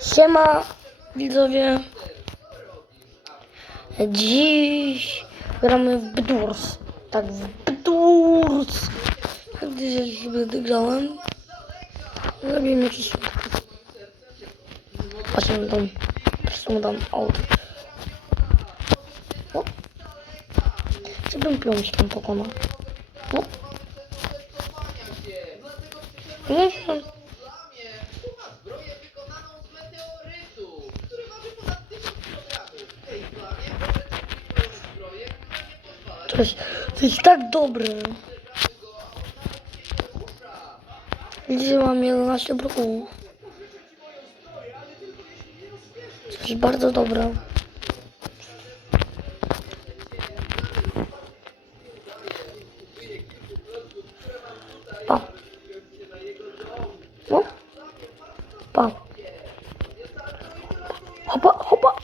Siema widzowie. Dziś gramy w Bdurs. Tak, w Bdurs. Gdzieś sobie grałem. Zrobimy jakiś... Właśnie tam... Zresztą tam auto. O. Co bym piął się tam pokonał? No. Nie wiem. Pozwala To jest, to tak dobre. Dzisiaj mam 11 bloków. To jest bardzo dobre. Pa. No. Pa. Hopa, hopa.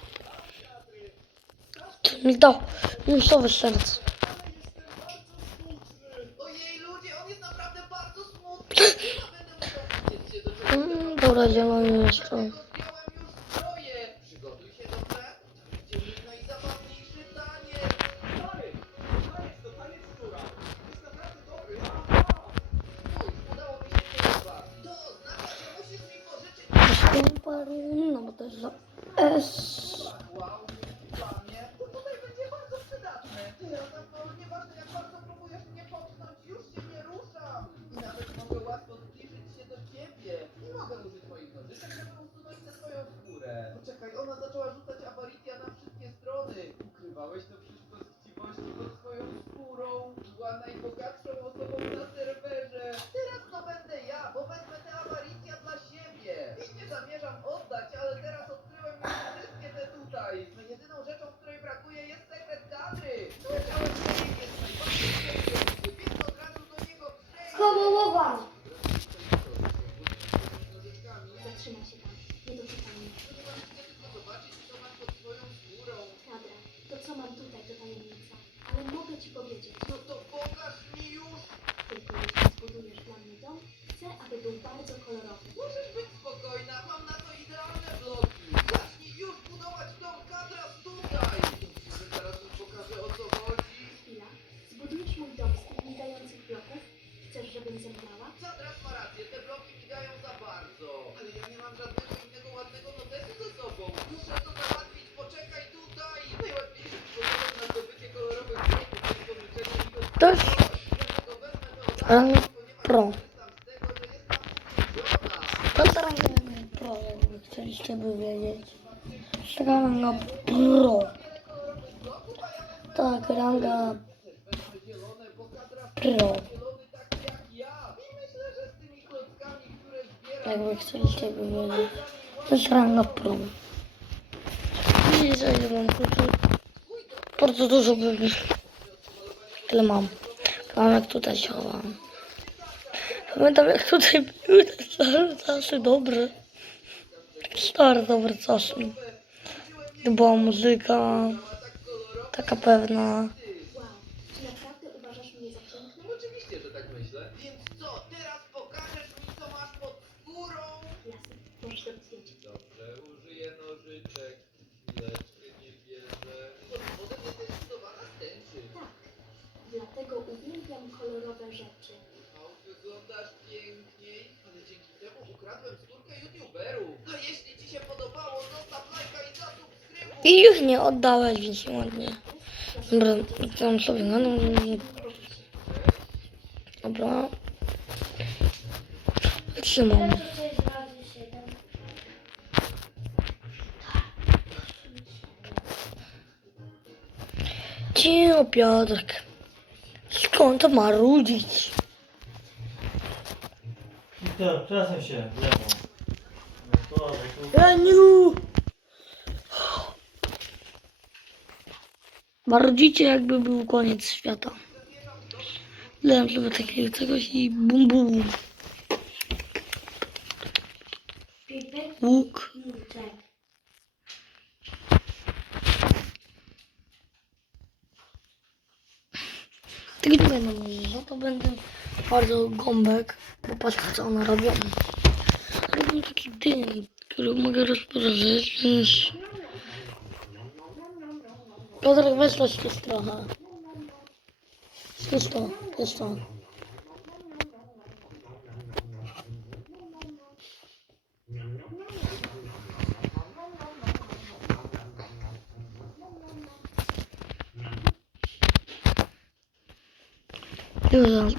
Mi dał minusowe serce. Skórą. Była najbogatszą osobą na tutaj to tajemnica. Ale mogę ci powiedzieć. No to pokaż mi już. Tylko jeśli zbudujesz dla mnie dom, chcę, aby był bardzo kolorowy. Możesz być spokojna, mam na to idealne bloki. Zacznij już budować dom kadra tutaj. Myślisz, że zaraz już pokażę o co chodzi? Chwila. Zbudujesz mój dom z tych migających bloków? Chcesz, żebym zemdlała? Zadras jest tam uwięziona. To teraz pro, jakby chcieliście by wiedzieć. Ranga pro. Tak, ranga pro. Jakby chcieliście by wiedzieć. To jest ranga pro. Widzicie, że mam tutaj bardzo dużo by Tyle mam. Mam jak tutaj się chowałem. Pamiętam jak tutaj były te stare czasy dobre. Stare dobre czasy. To była muzyka. Taka pewna. Naprawdę kolorowe rzeczy. Wyglądasz piękniej, ale dzięki temu ukradłem skórkę youtuberów. A jeśli ci się podobało, zostaw lajka i zasubskrybuj. I już nie oddałeś, więc nie ładnie. Dobra, tam sobie no, no. Dobra. Trzymam. Dzień obiadek. Skąd to marudzić? Wiktor, przesuń się w lewo. No to. Janiu! Marudzicie jakby był koniec świata. Dałem sobie takiego czegoś i bum bum. Łuk. Tak długo no za to będę bardzo gąbek, bo patrzę co ona robi. Robię taki dym, który mogę rozpoznawać, więc... Piotrek, weź coś trochę. Jest to, jest to.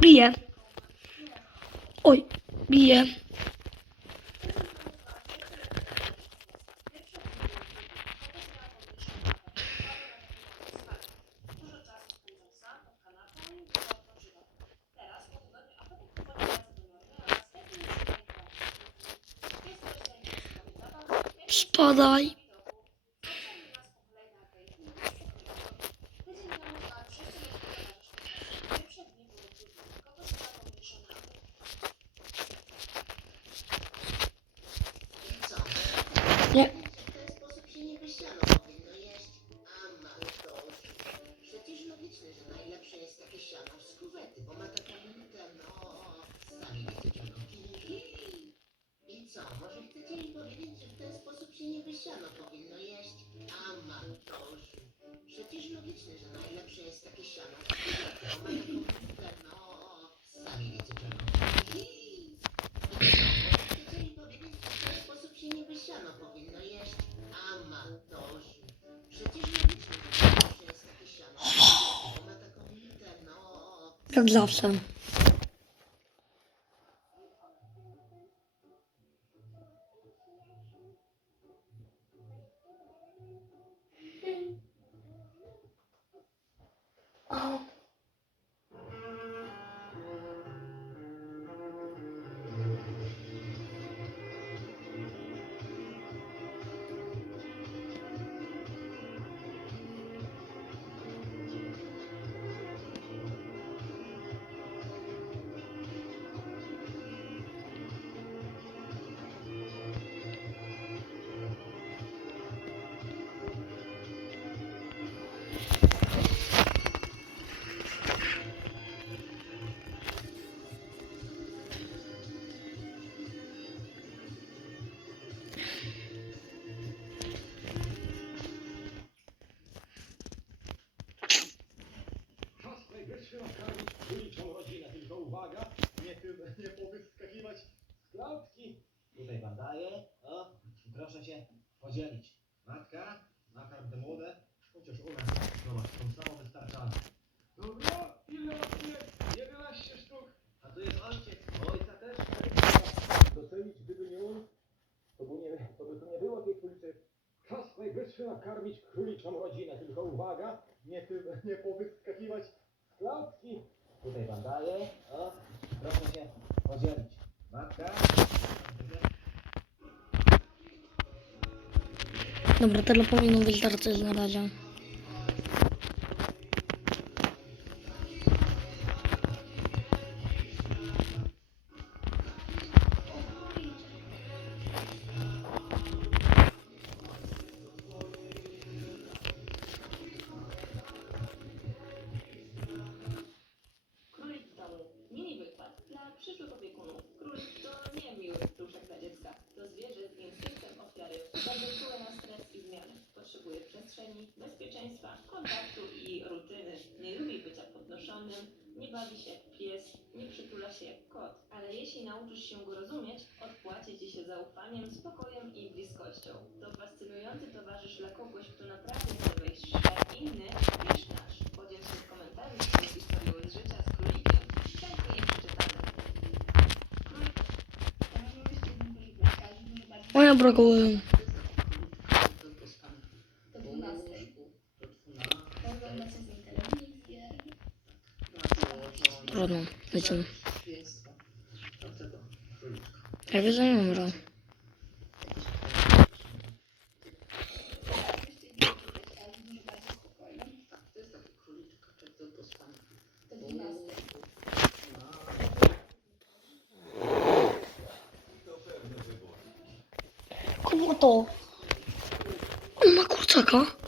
Bije. Oj, bije. Spadaj. Yep. I'd. tylko uwaga, nie, ty, nie powyskakiwać z klatki. Tutaj wam daję, o, proszę się podzielić. Matka. Dobra, tyle powinno być tarczy na razie. przestrzeni, bezpieczeństwa, kontaktu i rutyny. Nie lubi bycia podnoszonym, nie bawi się jak pies, nie przytula się jak kot, ale jeśli nauczysz się go rozumieć, odpłaci ci się zaufaniem, spokojem i bliskością. To fascynujący towarzysz dla kogoś, kto naprawdę chce wejść w świat inny niż nasz. Podziel się w komentarzu swoją historią z życia z królikiem. Chętnie je przeczytamy. Królik... Moja. 돌아놈 늦은 알비전이 오므라 그거다 엄마 고자가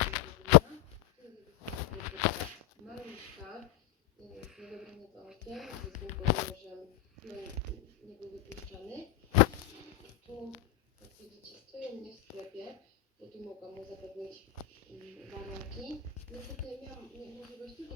Maluszka z niedobrym okiem, ze zgłębowym no, nie był wypuszczany. Tu, jak widzicie, stoją mnie w sklepie, bo tu mogłam mu zapewnić mm, warunki. Niestety miałam możliwość tylko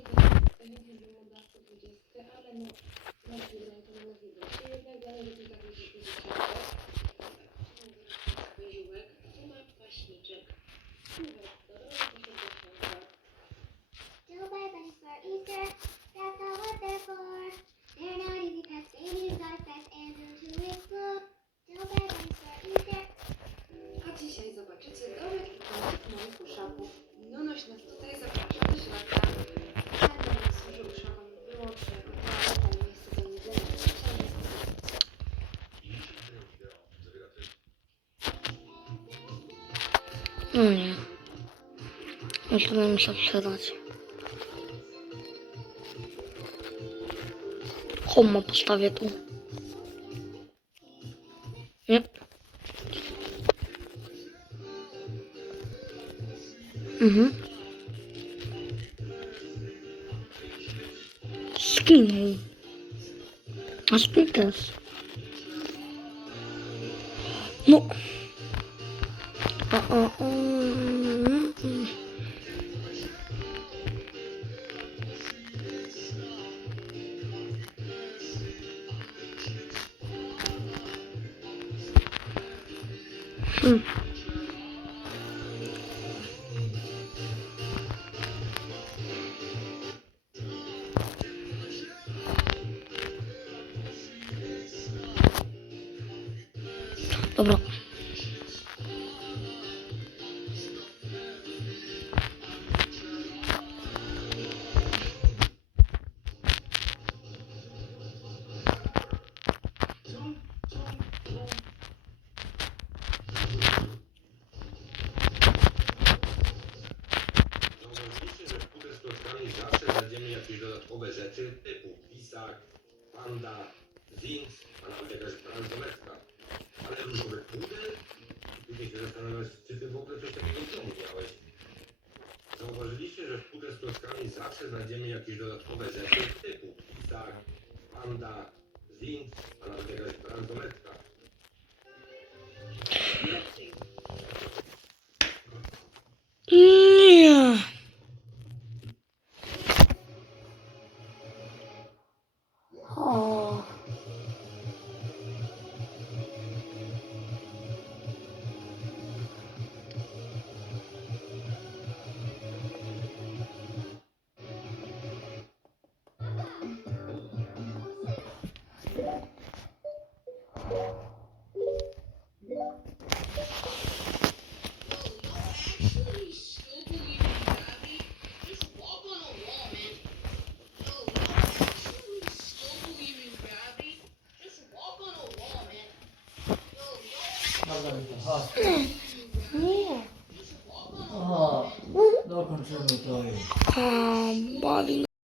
Musimy mi się sprzedać. Homo postawię tu. Nie. Mhm. Skinął. A spin dodatkowe rzeczy typu pisak, panda, zinc, a nawet jakaś bransoletka. Ale różowy pudel? Później się zastanawiać, czy ty w ogóle coś takiego w domu miałeś. Zauważyliście, że w pudeł z klockami zawsze znajdziemy jakieś dodatkowe rzeczy typu pisak, panda,